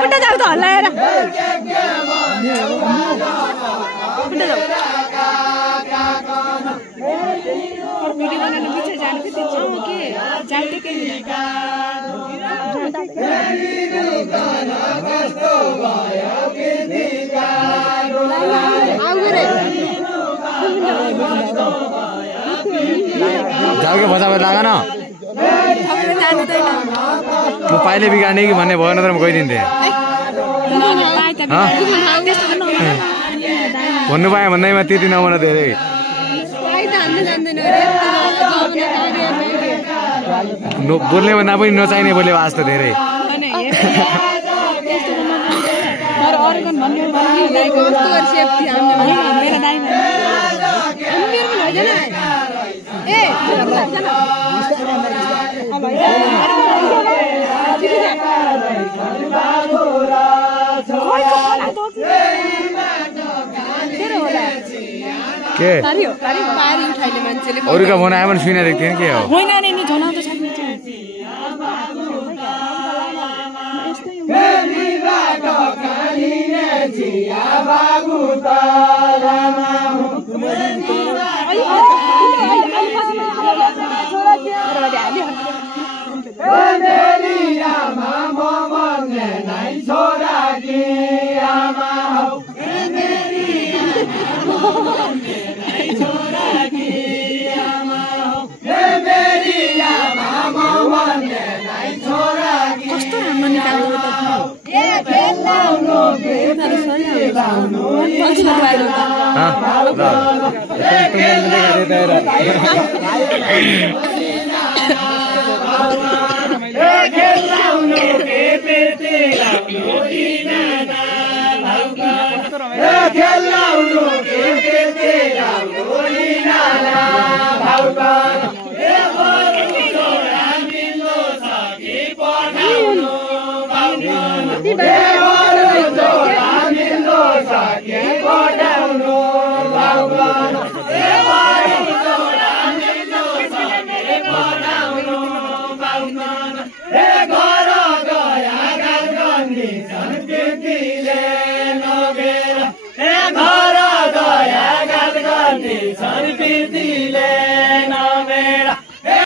पुट्टा जाऊ त हल्लाएर भिडियो बनाउन पछि जानु के जान्थे के जाऊ के बजा लाग न म पाइले बिगार्ने कि भन्ने भयो नत्र म गइदिन्थे भन्नु पाएँ भन्दैमा त्यति नहुन धेरै बोल्ने भन्दा पनि नचाहिने बोल्यो आज त धेरै के अरूका बनाए पनि सुनेको थिएन के हो कस्तो राम्रो निकाल्नु गया